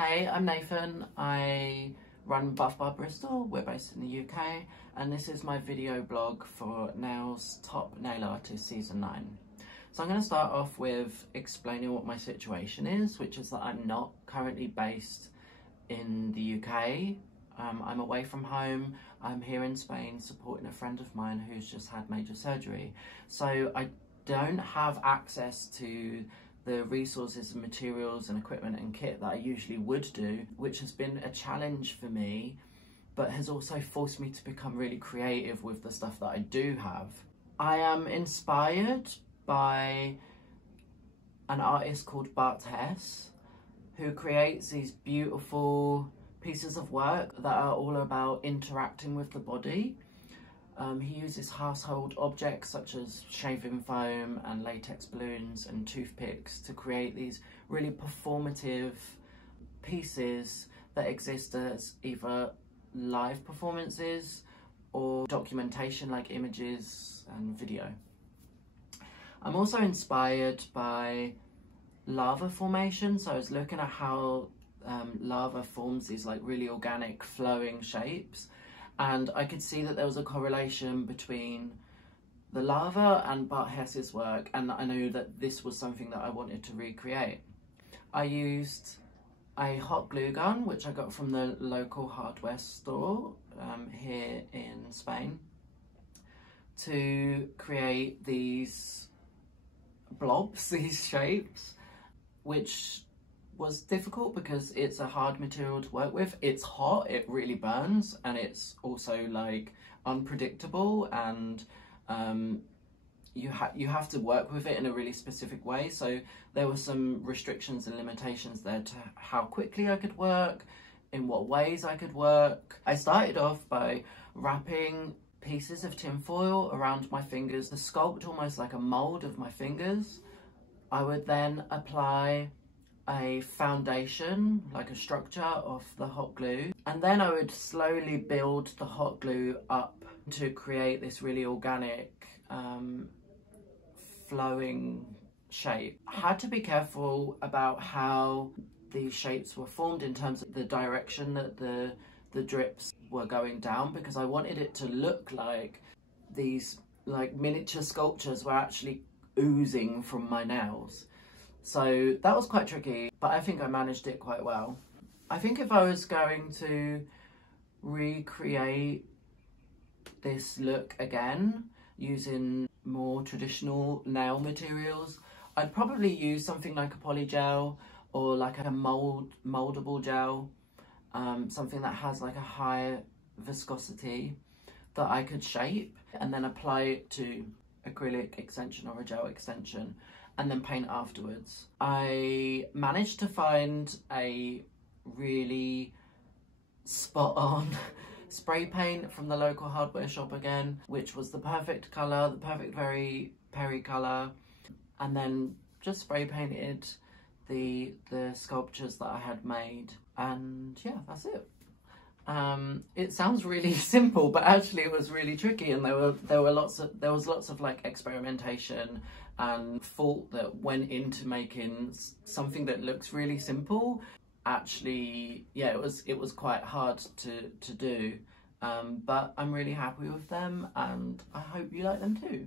Hey, I'm Nathan. I run Buff Bar Bristol. We're based in the UK, and this is my video blog for Nails Top Nail Artist Season 9. So I'm going to start off with explaining what my situation is, which is that I'm not currently based in the UK. I'm away from home. I'm here in Spain supporting a friend of mine who's just had major surgery. So I don't have access to the resources and materials and equipment and kit that I usually would do, which has been a challenge for me, but has also forced me to become really creative with the stuff that I do have. I am inspired by an artist called Bart Hess, who creates these beautiful pieces of work that are all about interacting with the body. He uses household objects such as shaving foam and latex balloons and toothpicks to create these really performative pieces that exist as either live performances or documentation like images and video. I'm also inspired by lava formation, so I was looking at how lava forms these like really organic flowing shapes, and I could see that there was a correlation between the lava and Bart Hess's work, and I knew that this was something that I wanted to recreate. I used a hot glue gun, which I got from the local hardware store here in Spain, to create these blobs, these shapes, which was difficult because it's a hard material to work with. It's hot, it really burns, and it's also like unpredictable, and you have to work with it in a really specific way. So there were some restrictions and limitations there to how quickly I could work, in what ways I could work. I started off by wrapping pieces of tinfoil around my fingers to sculpt almost like a mold of my fingers. I would then apply a foundation, like a structure of the hot glue, and then I would slowly build the hot glue up to create this really organic flowing shape. I had to be careful about how these shapes were formed in terms of the direction that the drips were going down, because I wanted it to look like these like miniature sculptures were actually oozing from my nails. So that was quite tricky, but I think I managed it quite well. I think if I was going to recreate this look again using more traditional nail materials, I'd probably use something like a polygel or like a moldable gel, something that has like a higher viscosity that I could shape and then apply it to acrylic extension or a gel extension, and then paint afterwards. I managed to find a really spot on spray paint from the local hardware shop again, which was the perfect colour, the perfect very Perry colour, and then just spray painted the sculptures that I had made, and yeah, that's it. It sounds really simple, but actually it was really tricky, and there was lots of like experimentation and thought that went into making something that looks really simple. Actually, yeah, it was quite hard to do, but I'm really happy with them, and I hope you like them too.